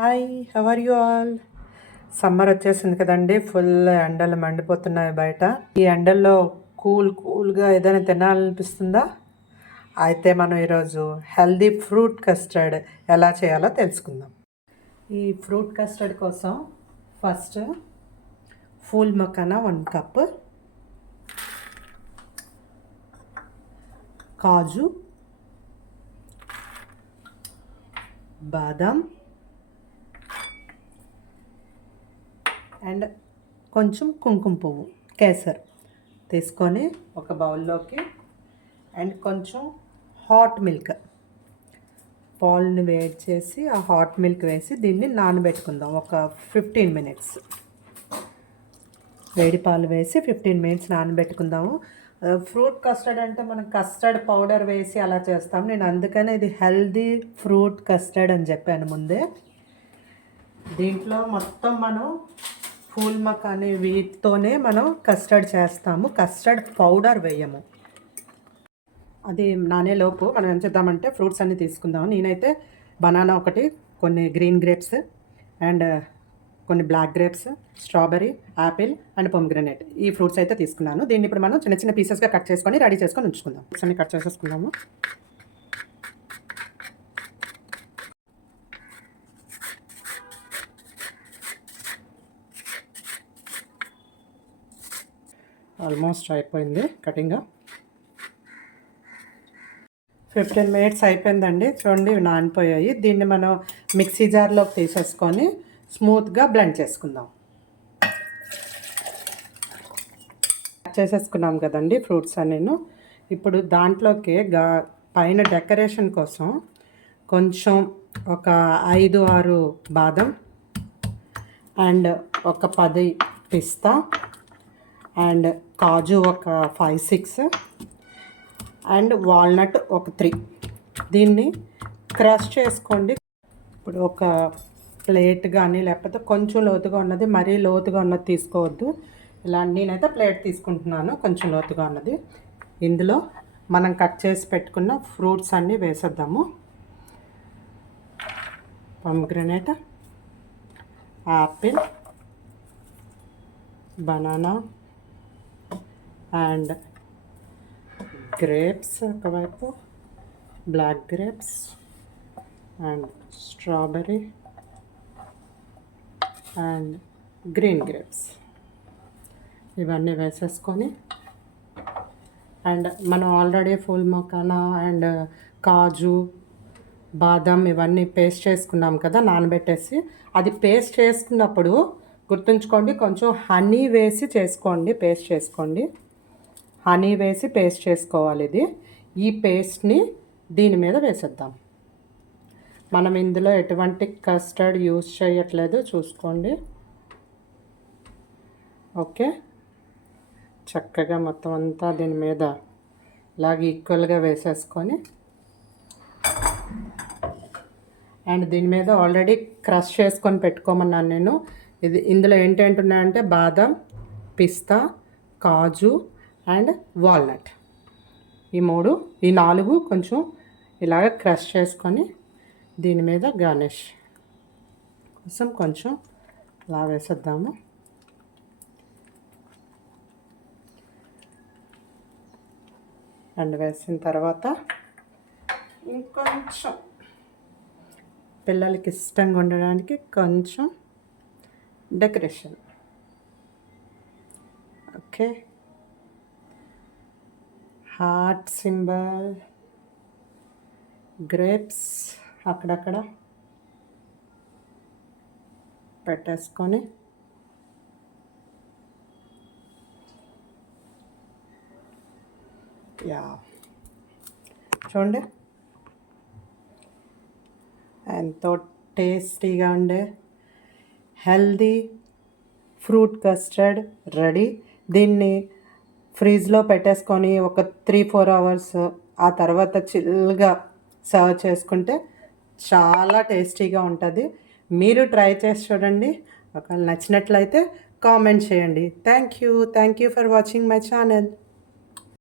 Hi, how are you all? Summer వచ్చేసింది కదండి. Full ఎండలు మండిపోతున్నాయి బయట. ఈ ఎండల్లో కూల్గా ఏదైనా తినాలనిపిస్తుందా? అయితే మనం ఈరోజు హెల్దీ ఫ్రూట్ కస్టర్డ్ ఎలా చేయాలో తెలుసుకుందాం. ఈ ఫ్రూట్ కస్టర్డ్ కోసం ఫస్ట్ ఫూల్ మకానా 1 కప్, కాజు, బాదం అండ్ కొంచెం కుంకుమ పువ్వు, కేసర్ తీసుకొని ఒక బౌల్లోకి, అండ్ కొంచెం హాట్ మిల్క్, పాలని వేడి చేసి ఆ హాట్ మిల్క్ వేసి దీన్ని నానబెట్టుకుందాం ఒక 15 మినిట్స్. వేడి పాలు వేసి 15 మినిట్స్ నానబెట్టుకుందాము. ఫ్రూట్ కస్టర్డ్ అంటే మనం కస్టర్డ్ పౌడర్ వేసి అలా చేస్తాం. నేను అందుకనే ఇది హెల్దీ ఫ్రూట్ కస్టర్డ్ అని చెప్పాను ముందే. దీంట్లో మొత్తం మనం ఫూల్ మకానీ వీటితోనే మనం కస్టర్డ్ చేస్తాము. కస్టర్డ్ పౌడర్ వేయము. అది నానేలోపు మనం ఏం చేద్దామంటే ఫ్రూట్స్ అన్నీ తీసుకుందాము. నేనైతే బనానా ఒకటి, కొన్ని గ్రీన్ గ్రేప్స్ అండ్ కొన్ని black grapes, strawberry, apple and pomegranate, ఈ ఫ్రూట్స్ అయితే తీసుకున్నాను. దీన్ని ఇప్పుడు మనం చిన్న చిన్న పీసెస్గా కట్ చేసుకొని రెడీ చేసుకొని ఉంచుకుందాం. ఫ్రూట్స్ అన్ని కట్ చేసేసుకుందాము. ఆల్మోస్ట్ అయిపోయింది కటింగ్. 15 మినిట్స్ అయిపోయిందండి. చూడండి, ఇవి నానిపోయాయి. దీన్ని మనం మిక్సీ జార్లోకి తీసేసుకొని స్మూత్గా బ్లెండ్ చేసుకుందాం. చేసేసుకున్నాం కదండి ఫ్రూట్స్ అన్నీను. ఇప్పుడు దాంట్లోకి పైన డెకరేషన్ కోసం కొంచెం ఒక 5-6 బాదం అండ్ ఒక 10 పిస్తా అండ్ కాజు ఒక 5-6 అండ్ వాల్నట్ ఒక 3, దీన్ని క్రష్ చేసుకోండి. ఇప్పుడు ఒక ప్లేట్ కానీ లేకపోతే కొంచెం లోతుగా ఉన్నది, మరీ లోతుగా ఉన్నది తీసుకోవద్దు. ఇలా నేనైతే ప్లేట్ తీసుకుంటున్నాను, కొంచెం లోతుగా ఉన్నది. ఇందులో మనం కట్ చేసి పెట్టుకున్న ఫ్రూట్స్ అన్నీ వేసేద్దాము. Pomegranate, apple, banana and grapes ఒకవైపు, black grapes and strawberry and green grapes, ఇవన్నీ వేసేసుకొని, అండ్ మనం ఆల్రెడీ ఫుల్ మకానా అండ్ కాజు, బాదం ఇవన్నీ పేస్ట్ చేసుకున్నాం కదా నానబెట్టేసి. అది పేస్ట్ చేసుకున్నప్పుడు గుర్తుంచుకోండి, కొంచెం హనీ వేసి చేసుకోండి, పేస్ట్ చేసుకోండి. హనీ వేసి పేస్ట్ చేసుకోవాలి ఇది. ఈ పేస్ట్ని దీని మీద వేసేద్దాం. మనం ఇందులో ఎటువంటి కస్టర్డ్ యూజ్ చేయట్లేదు, చూసుకోండి. ఓకే, చక్కగా మొత్తం అంతా దీని మీద ఇలాగ ఈక్వల్గా వేసేసుకొని, అండ్ దీని మీద ఆల్రెడీ క్రష్ చేసుకొని పెట్టుకోమన్నాను నేను. ఇందులో ఏంటేంటి ఉన్నాయంటే బాదం, పిస్తా, కాజు అండ్ వాల్నట్, ఈ 4 కొంచెం ఇలాగ క్రష్ చేసుకొని దీని మీద గార్నిష్ కోసం కొంచెం ఇలా వేసేద్దాము. అండ్ వేసిన తర్వాత ఇంకొంచెం పిల్లలకి ఇష్టంగా ఉండడానికి కొంచెం decoration. Okay, heart symbol, grapes అక్కడక్కడ పెట్టేసుకొని, చూడండి ఎంతో టేస్టీగా ఉండే హెల్దీ ఫ్రూట్ కస్టర్డ్ రెడీ. దీన్ని ఫ్రిడ్జ్లో పెట్టేసుకొని ఒక 3-4 అవర్స్, ఆ తర్వాత చిల్గా సర్వ్ చేసుకుంటే చాలా టేస్టీగా ఉంటుంది. మీరు ట్రై చేసి చూడండి. ఒకవేళ నచ్చినట్లయితే కామెంట్ చేయండి. Thank you for watching my channel.